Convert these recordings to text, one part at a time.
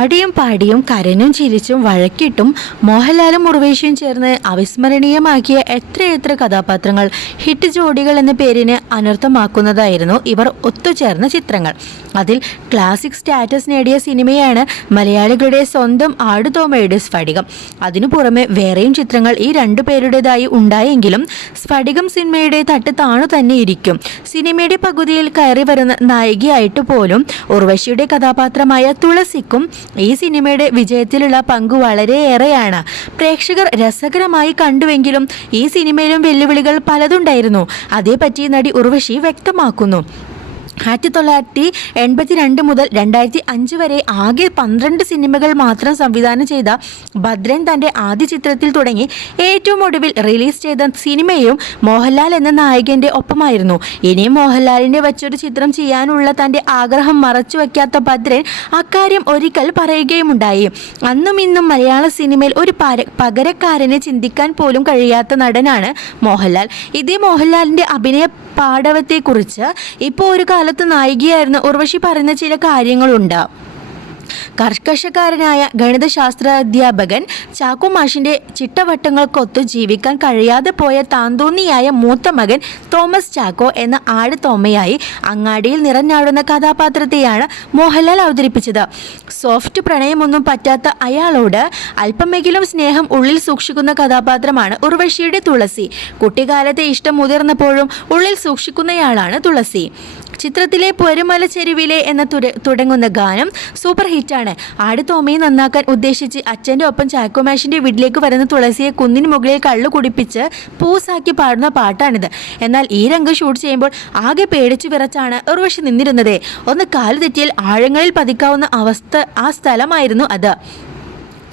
ആടിയും പാടിയും കരനും ചിരിച്ചും വഴക്കിട്ടും മോഹൻലാലും ഉർവേശിയും ചേർന്ന് അവിസ്മരണീയമാക്കിയ എത്രയെത്ര കഥാപാത്രങ്ങൾ ഹിറ്റ് ജോഡികൾ എന്ന പേരിന് അനർത്ഥമാക്കുന്നതായിരുന്നു ഇവർ ഒത്തുചേർന്ന ചിത്രങ്ങൾ. അതിൽ ക്ലാസിക് സ്റ്റാറ്റസ് നേടിയ സിനിമയാണ് മലയാളികളുടെ സ്വന്തം ആടുതോമയുടെ സ്ഫടികം. അതിനു പുറമെ വേറെയും ചിത്രങ്ങൾ ഈ രണ്ടു പേരുടേതായി ഉണ്ടായെങ്കിലും സ്ഫടികം സിനിമയുടെ തട്ട് താണു തന്നെ ഇരിക്കും. സിനിമയുടെ പകുതിയിൽ കയറി വരുന്ന നായികയായിട്ട് പോലും ഉർവശിയുടെ കഥാപാത്രമായ തുളസിക്കും ഈ സിനിമയുടെ വിജയത്തിലുള്ള പങ്ക് വളരെയേറെയാണ്. പ്രേക്ഷകർ രസകരമായി കണ്ടുവെങ്കിലും ഈ സിനിമയിലും വെല്ലുവിളികൾ പലതുണ്ടായിരുന്നു. അതേപറ്റി നടി ഉർവശി വ്യക്തമാക്കുന്നു. ആയിരത്തി തൊള്ളായിരത്തി എൺപത്തി രണ്ട് മുതൽ രണ്ടായിരത്തി അഞ്ച് വരെ ആകെ പന്ത്രണ്ട് സിനിമകൾ മാത്രം സംവിധാനം ചെയ്ത ഭദ്രൻ തന്റെ ആദ്യ ചിത്രത്തിൽ തുടങ്ങി ഏറ്റവും ഒടുവിൽ റിലീസ് ചെയ്ത സിനിമയും മോഹൻലാൽ എന്ന നായകന്റെ ഒപ്പമായിരുന്നു. ഇനിയും മോഹൻലാലിന്റെ വച്ചൊരു ചിത്രം ചെയ്യാനുള്ള തന്റെ ആഗ്രഹം മറച്ചു വയ്ക്കാത്ത ഭദ്രൻ അക്കാര്യം ഒരിക്കൽ പറയുകയുമുണ്ടായി. അന്നും ഇന്നും മലയാള സിനിമയിൽ ഒരു പകരക്കാരനെ ചിന്തിക്കാൻ പോലും കഴിയാത്ത നടനാണ് മോഹൻലാൽ. ഇതേ മോഹൻലാലിന്റെ അഭിനയ പാടവത്തെക്കുറിച്ച് ഇപ്പോൾ ഒരു കാലത്ത് നായികയായിരുന്ന ഉർവശി പറയുന്ന ചില കാര്യങ്ങളുണ്ട്. കർക്കശക്കാരനായ ഗണിതശാസ്ത്ര അധ്യാപകൻ മാഷിന്റെ ചിട്ടവട്ടങ്ങൾക്കൊത്തു ജീവിക്കാൻ കഴിയാതെ പോയ താന്തോന്നിയായ മൂത്ത മകൻ തോമസ് ചാക്കോ എന്ന ആട് തോമയായി അങ്ങാടിയിൽ നിറഞ്ഞാടുന്ന കഥാപാത്രത്തെയാണ് മോഹൻലാൽ അവതരിപ്പിച്ചത്. സോഫ്റ്റ് പ്രണയമൊന്നും പറ്റാത്ത അയാളോട് അല്പമെങ്കിലും സ്നേഹം ഉള്ളിൽ സൂക്ഷിക്കുന്ന കഥാപാത്രമാണ് ഉർവശിയുടെ തുളസി. കുട്ടിക്കാലത്തെ ഇഷ്ടം മുതിർന്നപ്പോഴും ഉള്ളിൽ സൂക്ഷിക്കുന്നയാളാണ് തുളസി. ചിത്രത്തിലെ പൊരുമല ചെരുവിലെ എന്ന തുടങ്ങുന്ന ഗാനം സൂപ്പർ ഹിറ്റാണ്. ആട് തോമയെ നന്നാക്കാൻ ഉദ്ദേശിച്ച് അച്ഛന്റെ ഒപ്പം ചാക്കോമാഷിന്റെ വീട്ടിലേക്ക് വരുന്ന തുളസിയെ കുന്നിന് മുകളിൽ കള്ളു കുടിപ്പിച്ച് പൂസാക്കി പാടുന്ന പാട്ടാണിത്. എന്നാൽ ഈ രംഗം ഷൂട്ട് ചെയ്യുമ്പോൾ ആകെ പേടിച്ചു വിറച്ചാണ് ഉർവശി നിന്നിരുന്നത്. ഒന്ന് കാൽ തെറ്റിയാൽ ആഴങ്ങളിൽ പതിക്കാവുന്ന അവസ്ഥ ആ സ്ഥലമായിരുന്നു അത്.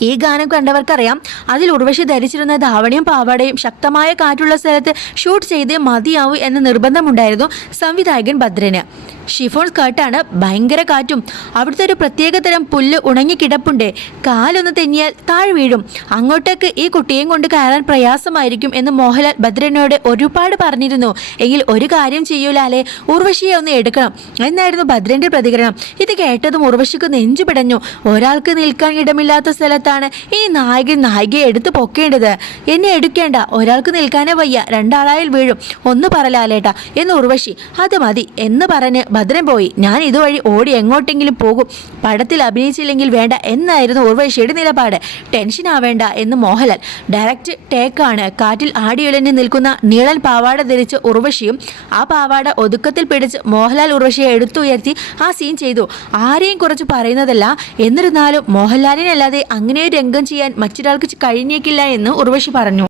ഈ ഗാനം കണ്ടവർക്കറിയാം. അതിൽ ഉർവശി ധരിച്ചിരുന്ന ധാവണിയും പാവാടയും ശക്തമായ കാറ്റുള്ള സ്ഥലത്ത് ഷൂട്ട് ചെയ്തേ മതിയാവൂ എന്ന നിർബന്ധമുണ്ടായിരുന്നു സംവിധായകൻ ഭദ്രന്. ഷിഫോൺ സ്കേർട്ടാണ് ഭയങ്കര കാറ്റും. അവിടുത്തെ ഒരു പ്രത്യേക തരം പുല്ല് ഉണങ്ങി കിടപ്പുണ്ട്. കാലൊന്ന് തെന്നിയാൽ താഴെ വീഴും. അങ്ങോട്ടേക്ക് ഈ കുട്ടിയെയും കൊണ്ട് കയറാൻ പ്രയാസമായിരിക്കും എന്ന് മോഹൻലാൽ ഭദ്രനോട് ഒരുപാട് പറഞ്ഞിരുന്നു. എങ്കിൽ ഒരു കാര്യം ചെയ്യൂലാലേ ഉർവശിയെ ഒന്ന് എടുക്കണം. എന്നായിരുന്നു ഭദ്രന്റെ പ്രതികരണം. ഇത് കേട്ടതും ഉർവശിക്ക് നെഞ്ചു പിടഞ്ഞു. ഒരാൾക്ക് നിൽക്കാൻ ഇടമില്ലാത്ത സ്ഥലത്താണ് ഈ നായകൻ നായികയെ എടുത്തു പൊക്കേണ്ടത്. എന്നെ എടുക്കേണ്ട. ഒരാൾക്ക് നിൽക്കാനേ വയ്യ. രണ്ടാളായാൽ വീഴും. ഒന്ന് പറലാലേട്ടാ എന്ന് ഉർവശി അത് മതി എന്ന് പറഞ്ഞ് ഭദ്രൻ പോയി. ഞാൻ ഇതുവഴി ഓടി എങ്ങോട്ടെങ്കിലും പോകും. പടത്തിൽ അഭിനയിച്ചില്ലെങ്കിൽ വേണ്ട എന്നായിരുന്നു ഉർവശിയുടെ നിലപാട്. ടെൻഷൻ ആവേണ്ട എന്ന് മോഹൻലാൽ. ഡയറക്റ്റ് ടേക്കാണ് കാറ്റിൽ ആടിയുലഞ്ഞ് നിൽക്കുന്ന നീളൻ പാവാട ധരിച്ച് ഉർവശിയും ആ പാവാട ഒതുക്കത്തിൽ പിടിച്ച് മോഹൻലാൽ ഉർവശിയെ എടുത്തുയർത്തി ആ സീൻ ചെയ്തു. ആരെയും കുറച്ച് പറയുന്നതല്ല. എന്നിരുന്നാലും മോഹൻലാലിനല്ലാതെ അങ്ങനെ ഒരു രംഗം ചെയ്യാൻ മറ്റൊരാൾക്ക് കഴിഞ്ഞേക്കില്ല എന്ന് ഉർവശി പറഞ്ഞു.